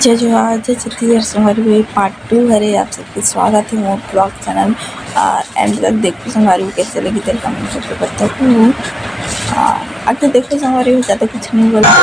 जय जोहार जय छत्तीसगढ़ संगवारी पार्ट 2 हरे आप सबके स्वागत है मोर ब्लॉग चैनल एंड तक देखो संगवारी कैसे लगी तेरे कमेंट करके बताओ। आगे देखो संगवारी ज़्यादा कुछ नहीं बोला।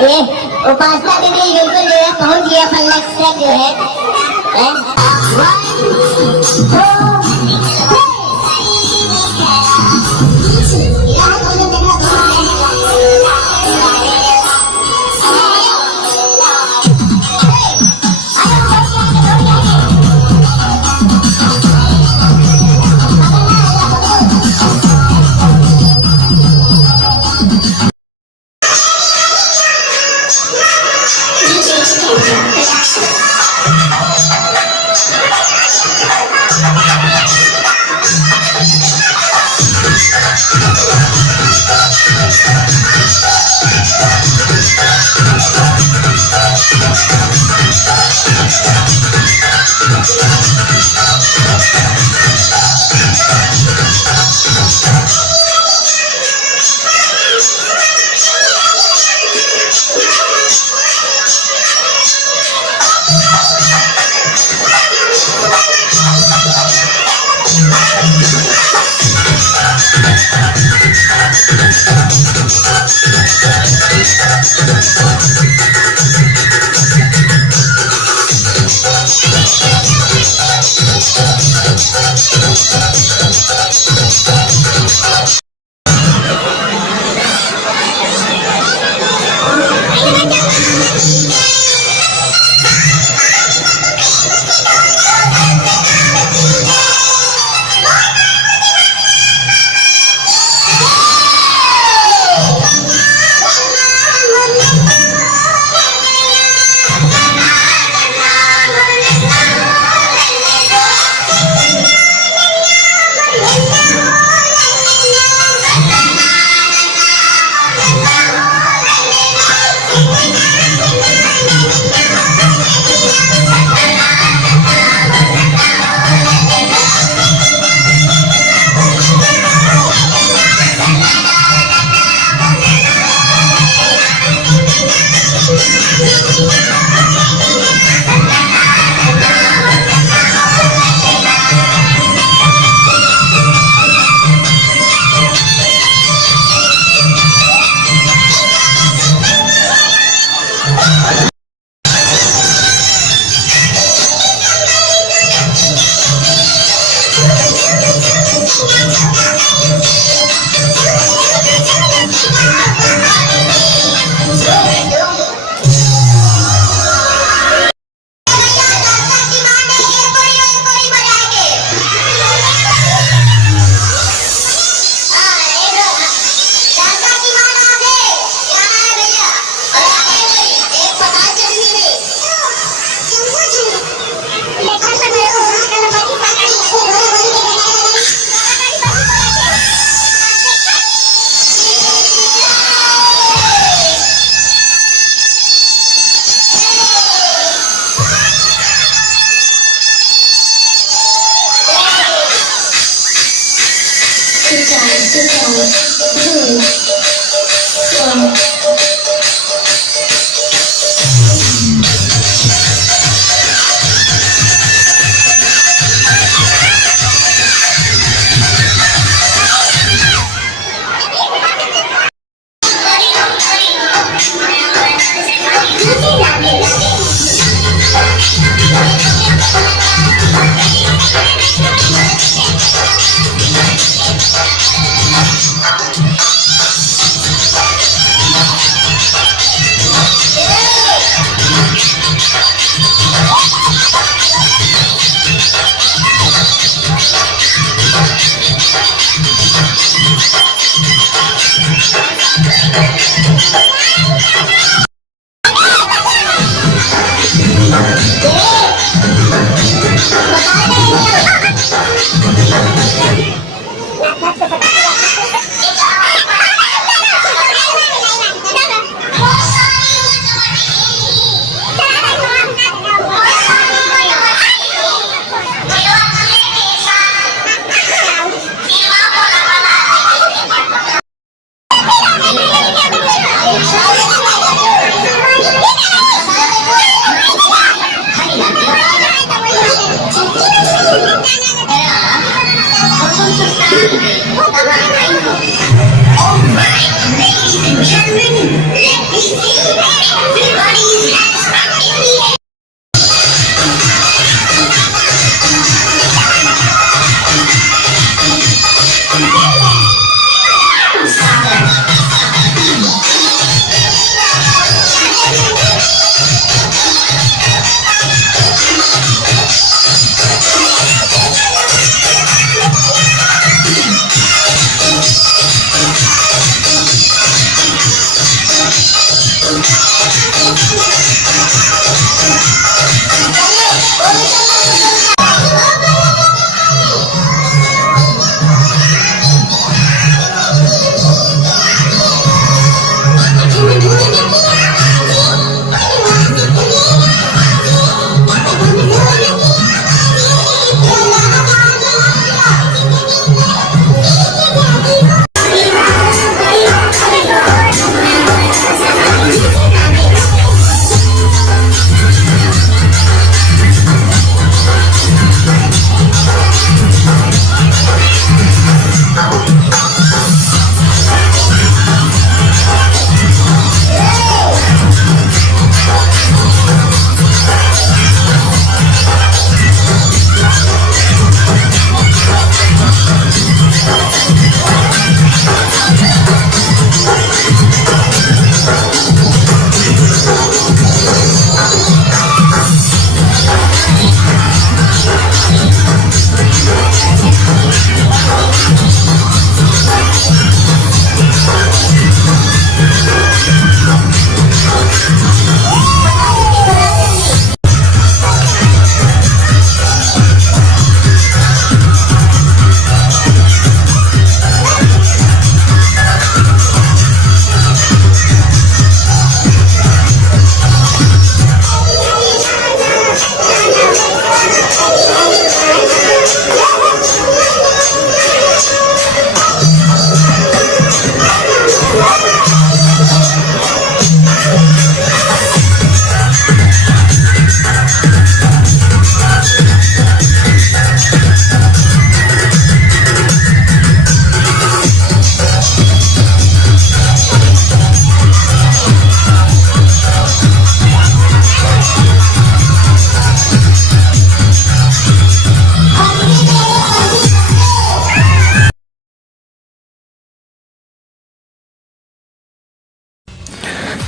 ये उपासना दीदी बिल्कुल जो है पहुंच गया फलक से जो है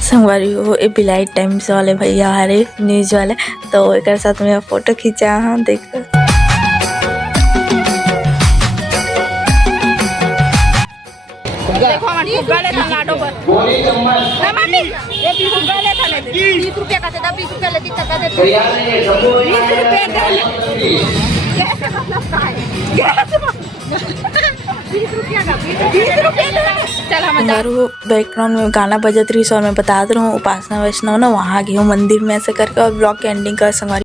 संगवारी हो ए बिलाइट टाइम्स वाले भैया हरे न्यूज वाले तो एक साथ में फोटो खींचा हाँ देख देखो हमारे फुग्गा ले था लाडो पर ना मम्मी ये 20 फुग्गा ले था 20 रुपया का था 20 रुपया लेती तक दे 20 रुपया कैसे मतलब का है कैसे 20 रुपया का 20 रुपया चल हम बैकग्राउंड में गाना बजत रही और मैं बता दे रहा हूँ उपासना वैष्णव ना वहाँ गई हूँ मंदिर में ऐसे करके और ब्लॉग की एंडिंग कर संगवारी